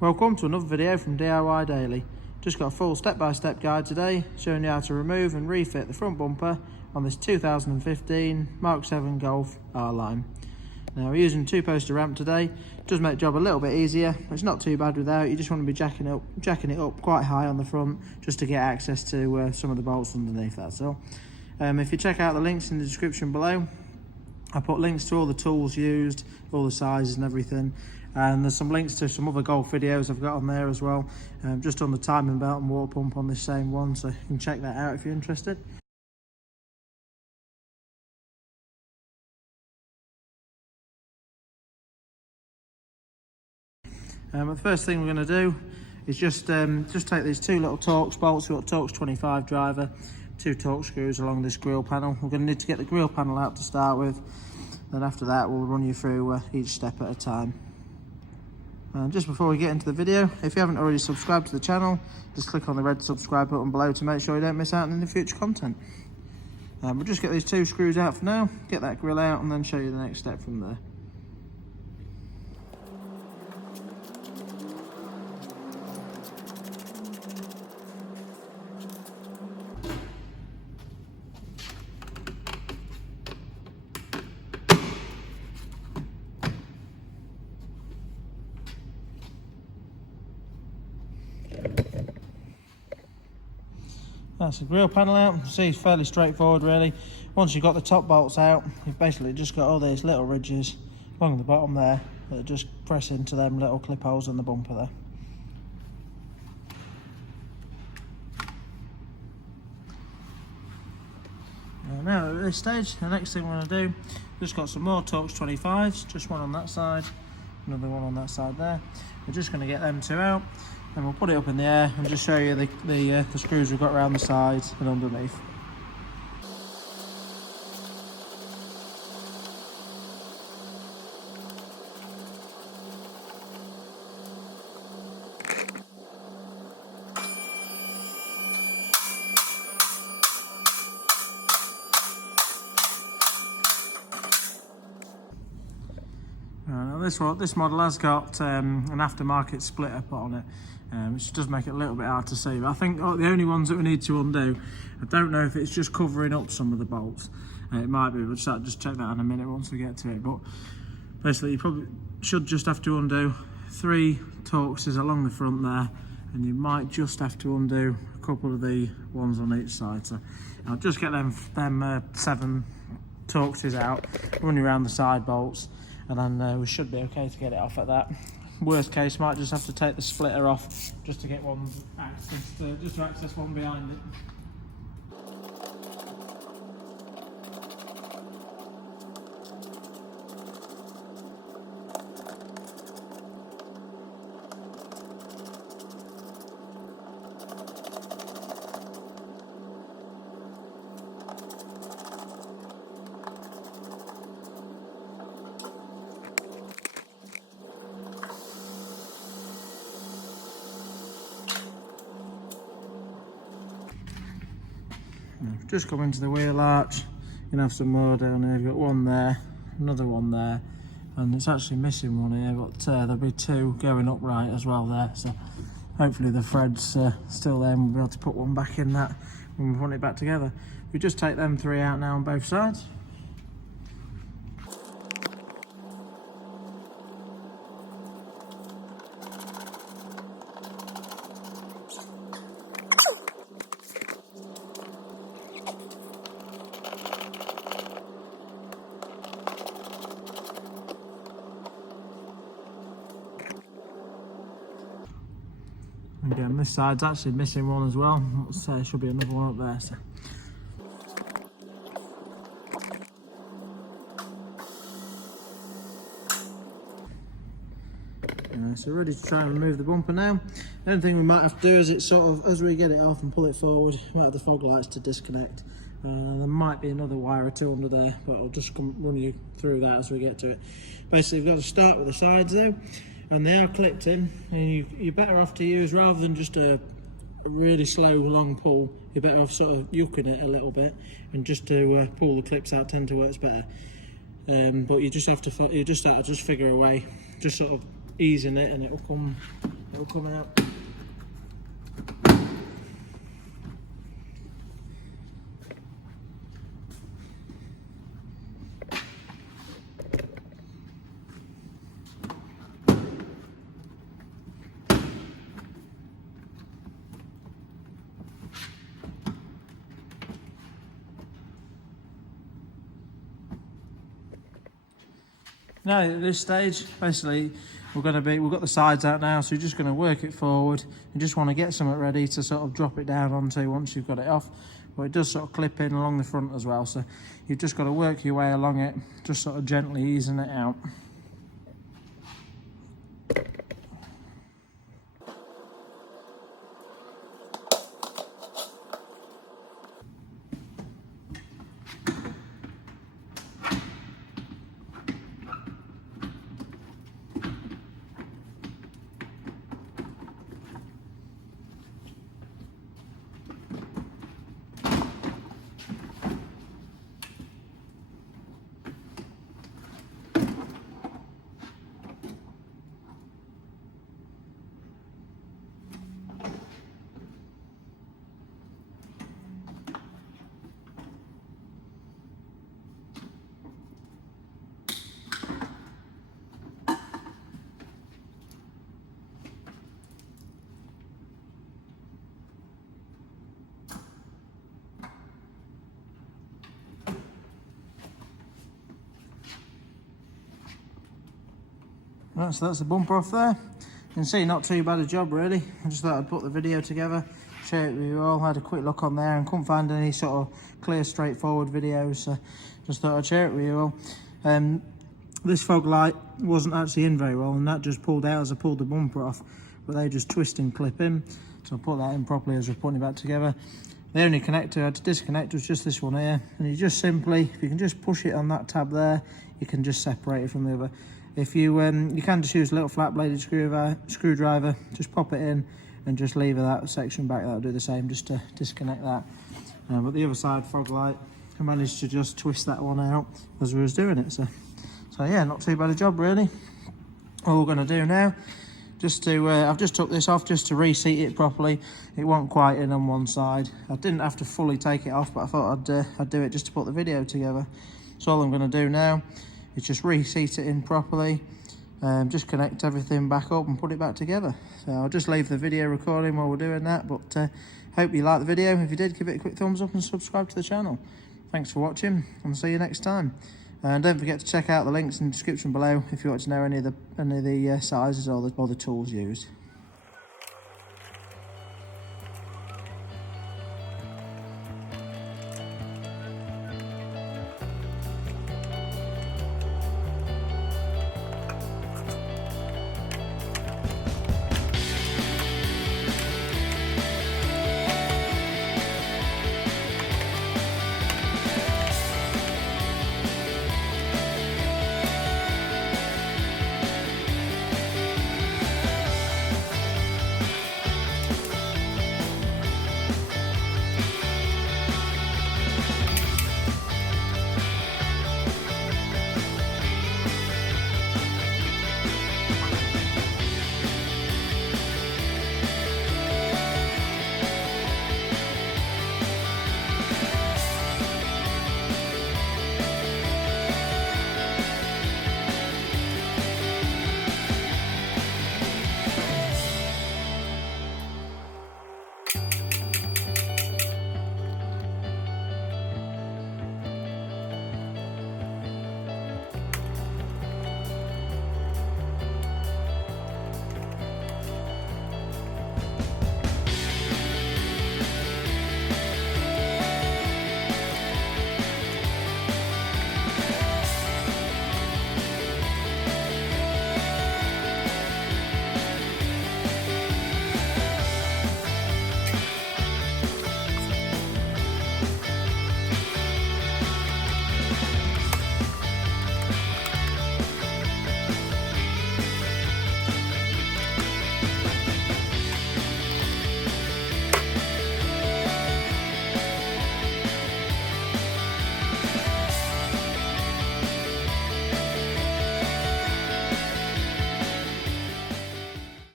Welcome to another video from DIY Daily. Just got a full step-by-step guide today showing you how to remove and refit the front bumper on this 2015 MK7 Golf R-Line. Now we're using 2-poster ramp today. It does make the job a little bit easier. It's not too bad without. You just want to be jacking it up quite high on the front just to get access to some of the bolts underneath, that's all. If you check out the links in the description below, I put links to all the tools used, all the sizes and everything. And there's some links to some other Golf videos I've got on there as well, just on the timing belt and water pump on this same one, so you can check that out if you're interested. But the first thing we're going to do is just take these two little Torx bolts. We've got Torx 25 driver, 2 Torx screws along this grille panel. We're going to need to get the grille panel out to start with, then after that we'll run you through each step at a time. And just before we get into the video, if you haven't already subscribed to the channel, just click on the red subscribe button below to make sure you don't miss out on any future content. We'll just get these 2 screws out for now, get that grill out, and then show you the next step from there. That's the grille panel out. You see, it's fairly straightforward really. Once you've got the top bolts out, you've basically just got all these little ridges along the bottom there that just press into them little clip holes in the bumper there. Now at this stage, the next thing we're going to do, just got some more Torx 25s, just one on that side, another one on that side there. We're just going to get them 2 out, and we'll put it up in the air and just show you the screws we've got around the sides and underneath. Now this model has got an aftermarket splitter put on it, which does make it a little bit hard to see. But I think the only ones that we need to undo, I don't know if it's just covering up some of the bolts. It might be, we'll just check that in a minute once we get to it. But basically you probably should just have to undo 3 Torxes along the front there, and you might just have to undo a couple of the ones on each side. So I'll just get them 7 Torxes out, run you around the side bolts, and then we should be okay to get it off at that. Worst case, might just have to take the splitter off just to get one just to access one behind it. Just come into the wheel arch, you can have some more down here. You've got one there, another one there, and it's actually missing one here, but there'll be 2 going upright as well there, so hopefully the thread's still there and we'll be able to put one back in that when we put it back together. We just take them 3 out now on both sides. Again, this side's actually missing one as well. There should be another one up there. So ready to try and remove the bumper now. The only thing we might have to do is it sort of, as we get it off and pull it forward, we might have the fog lights to disconnect. There might be another wire or 2 under there, but I'll just run you through that as we get to it. Basically, we've got to start with the sides though, and they are clipped in, and you're better off to use, rather than just a really slow long pull, you're better off sort of yucking it a little bit, and just to pull the clips out tend to works better. But you just have to figure a way, just sort of easing it, and it'll come it'll come out. Now at this stage, basically, we've got the sides out now, so you're just going to work it forward. You just want to get something ready to sort of drop it down onto once you've got it off. But it does sort of clip in along the front as well, so you've just got to work your way along it, just sort of gently easing it out. Right, so that's the bumper off there. You can see not too bad a job really. I just thought I'd put the video together, share it with you all. Had a quick look on there and couldn't find any sort of clear, straightforward videos, so just thought I'd share it with you all. This fog light wasn't actually in very well, and that just pulled out as I pulled the bumper off, but they just twist and clip in. So I put that in properly as I was putting it back together. The only connector I had to disconnect was just this one here, and you just simply, if you can just push it on that tab there, you can just separate it from the other. If you can just use a little flat bladed screwdriver, just pop it in and just lever that section back. That'll do the same, just to disconnect that. But the other side fog light, I managed to just twist that one out as we was doing it. So yeah, not too bad a job really. All we're going to do now, just to I've just took this off just to reseat it properly. It wasn't quite in on one side. I didn't have to fully take it off, but I thought I'd do it just to put the video together. So all I'm going to do now is just reseat it in properly, just connect everything back up and put it back together. So I'll just leave the video recording while we're doing that, but hope you liked the video. If you did, give it a quick thumbs up and subscribe to the channel. Thanks for watching, and see you next time. And don't forget to check out the links in the description below if you want to know any of the sizes or the tools used.